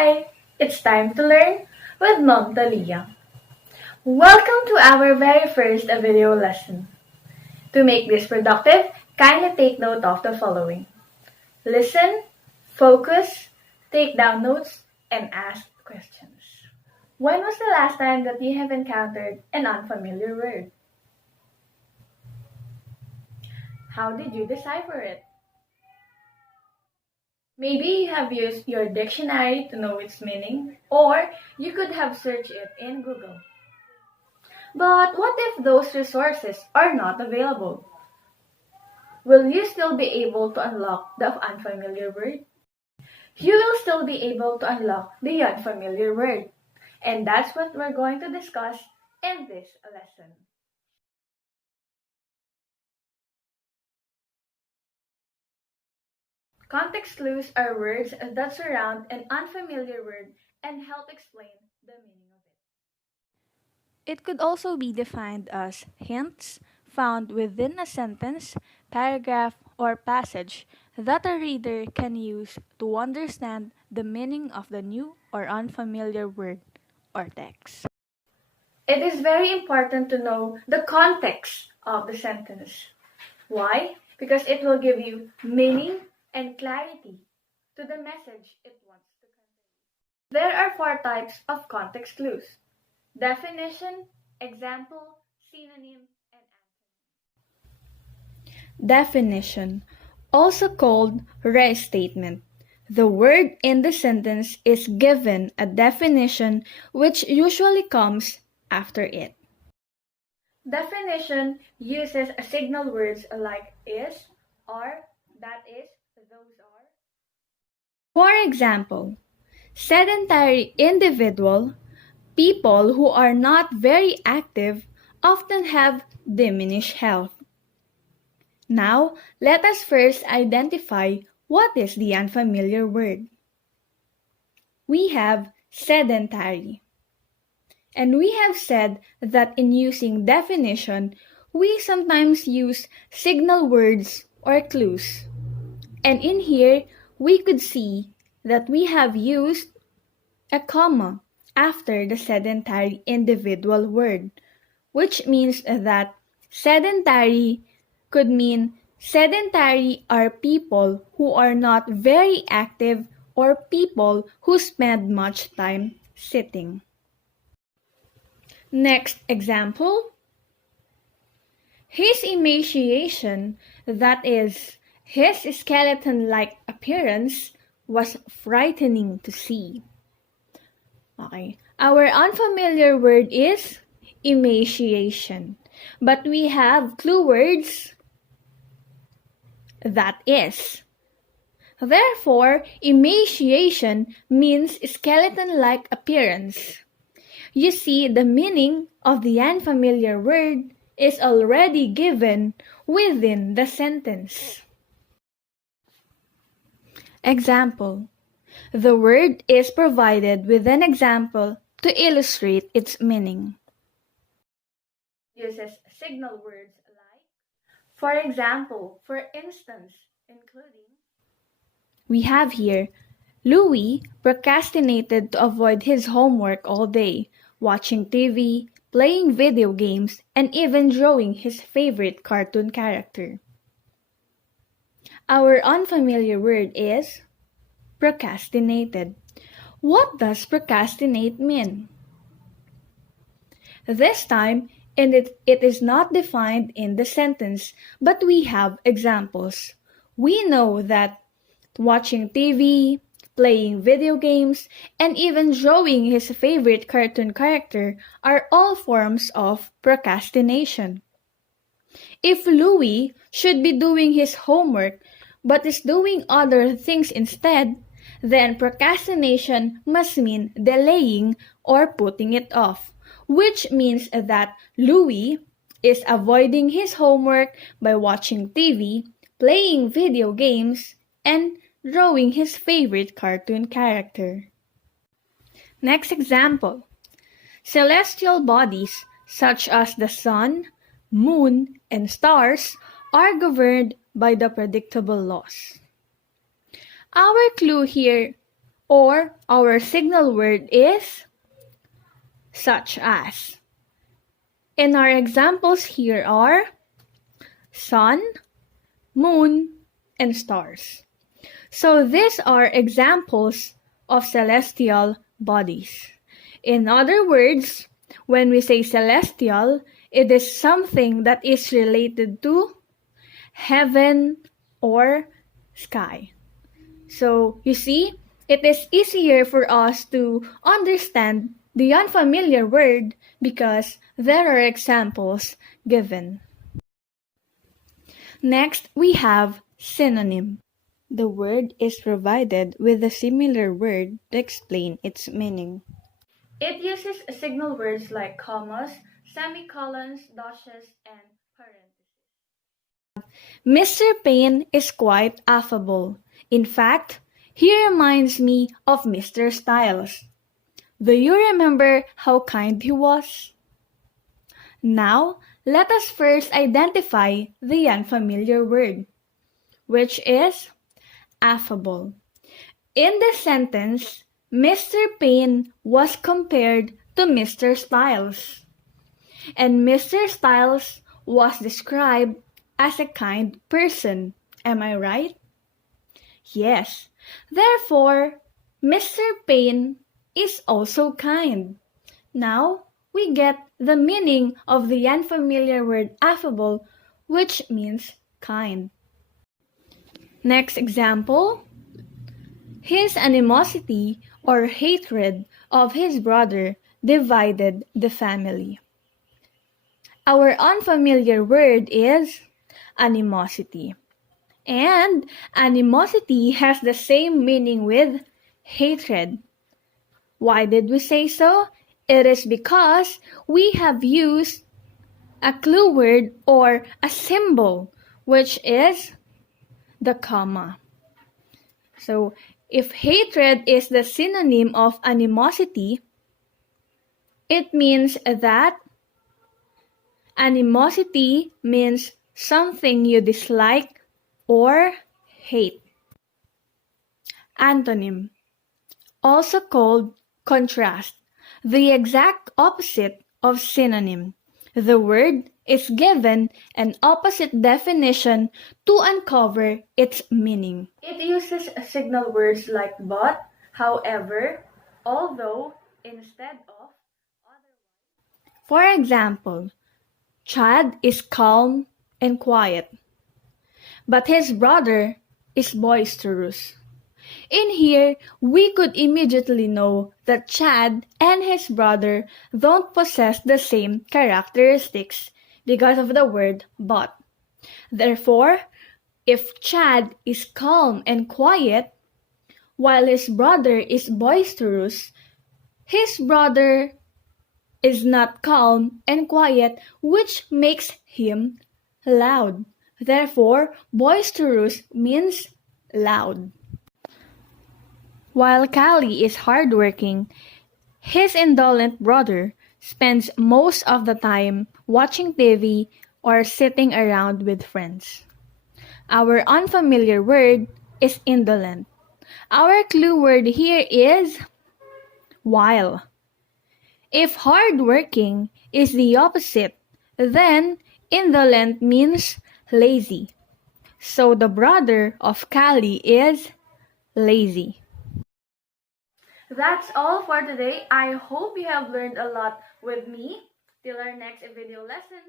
Hi! It's time to learn with Mom Talia. Welcome to our very first video lesson. To make this productive, kindly take note of the following. Listen, focus, take down notes, and ask questions. When was the last time that you have encountered an unfamiliar word? How did you decipher it? Maybe you have used your dictionary to know its meaning, or you could have searched it in Google. But what if those resources are not available? Will you still be able to unlock the unfamiliar word? You will still be able to unlock the unfamiliar word. And that's what we're going to discuss in this lesson. Context clues are words that surround an unfamiliar word and help explain the meaning of it. It could also be defined as hints found within a sentence, paragraph, or passage that a reader can use to understand the meaning of the new or unfamiliar word or text. It is very important to know the context of the sentence. Why? Because it will give you meaning and clarity to the message it wants to convey. There are four types of context clues: definition, example, synonym, and antonyms. Definition, also called restatement. The word in the sentence is given a definition which usually comes after it. Definition uses signal words like is, are, that is, those are. For example, sedentary individual, people who are not very active, often have diminished health. Now, let us first identify what is the unfamiliar word. We have sedentary. And we have said that in using definition, we sometimes use signal words or clues. And in here, we could see that we have used a comma after the sedentary individual word, which means that sedentary could mean sedentary are people who are not very active or people who spend much time sitting. Next example. His emaciation, that is, his skeleton-like appearance, was frightening to see. Okay, our unfamiliar word is emaciation, but we have clue words, that is. Therefore, emaciation means skeleton-like appearance. You see, the meaning of the unfamiliar word is already given within the sentence. Example. The word is provided with an example to illustrate its meaning. Uses signal words like, for example, for instance, including. We have here, Louis procrastinated to avoid his homework all day, watching TV, playing video games, and even drawing his favorite cartoon character. Our unfamiliar word is procrastinated. What does procrastinate mean? This time, it is not defined in the sentence, but we have examples. We know that watching TV, playing video games, and even drawing his favorite cartoon character are all forms of procrastination. If Louis should be doing his homework but is doing other things instead, then procrastination must mean delaying or putting it off, which means that Louis is avoiding his homework by watching TV, playing video games, and drawing his favorite cartoon character. Next example. Celestial bodies such as the sun, moon, and stars are governed by the predictable laws. Our clue here or our signal word is such as. And our examples here are sun, moon, and stars. So these are examples of celestial bodies. In other words, when we say celestial, it is something that is related to heaven or sky. So you see, it is easier for us to understand the unfamiliar word because there are examples given. Next, we have synonym. The word is provided with a similar word to explain its meaning. It uses signal words like commas, semicolons, dashes, and parentheses. Mr. Payne is quite affable. In fact, he reminds me of Mr. Styles. Do you remember how kind he was? Now, let us first identify the unfamiliar word, which is affable. In the sentence, Mr. Payne was compared to Mr. Styles, and Mr. Styles was described as a kind person. Am I right? Yes. Therefore, Mr. Payne is also kind. Now, we get the meaning of the unfamiliar word affable, which means kind. Next example. His animosity or hatred of his brother divided the family. Our unfamiliar word is animosity. And animosity has the same meaning with hatred. Why did we say so? It is because we have used a clue word or a symbol, which is the comma. So, if hatred is the synonym of animosity, it means that animosity means something you dislike or hate. Antonym, also called contrast, the exact opposite of synonym. The word is given an opposite definition to uncover its meaning. It uses signal words like but, however, although, instead of, otherwise. For example, Chad is calm and quiet, but his brother is boisterous. In here, we could immediately know that Chad and his brother don't possess the same characteristics because of the word but. Therefore, if Chad is calm and quiet, while his brother is boisterous, his brother is not calm and quiet, which makes him loud. Therefore, boisterous means loud. While Callie is hardworking, his indolent brother spends most of the time watching TV or sitting around with friends. Our unfamiliar word is indolent. Our clue word here is while. If hardworking is the opposite, then indolent means lazy. So the brother of Callie is lazy. That's all for today. I hope you have learned a lot with me. Till our next video lesson.